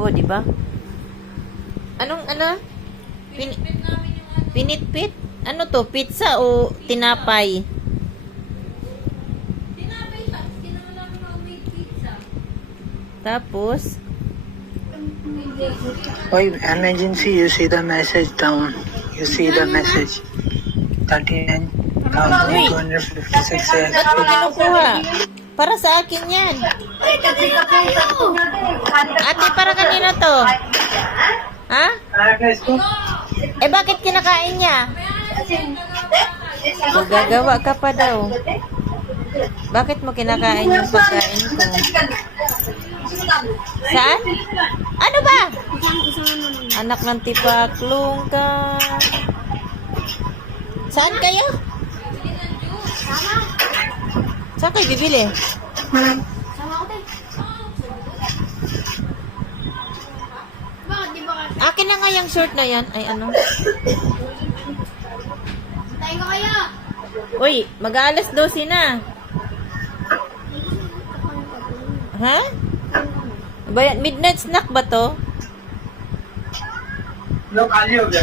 Oo, di ba? Anong ano? Pinipit namin yung ano. Pinitpit? Ano to? Pizza o tinapay? Tinapay siya. Ginawa namin homemade pizza. Tapos, Why emergency? You see the message down. You see the message. 39,256 ba't mo kinukuha? Para sa akin yan. Ate, para kanina to? Ha? Eh, bakit kinakain niya? Gagawa ka pa daw. Bakit mo kinakain yung pagkain ko? Saan? Ano ba? Anak ng tipaklong ka. Saan kayo? Saan kayo bibili? Akin na nga yung short na yan. Ay, ano? Tayo ko kayo. Uy, mag-aalas 12 na. Ha? Ba yan? Midnight snack ba to? No, खाली हो गया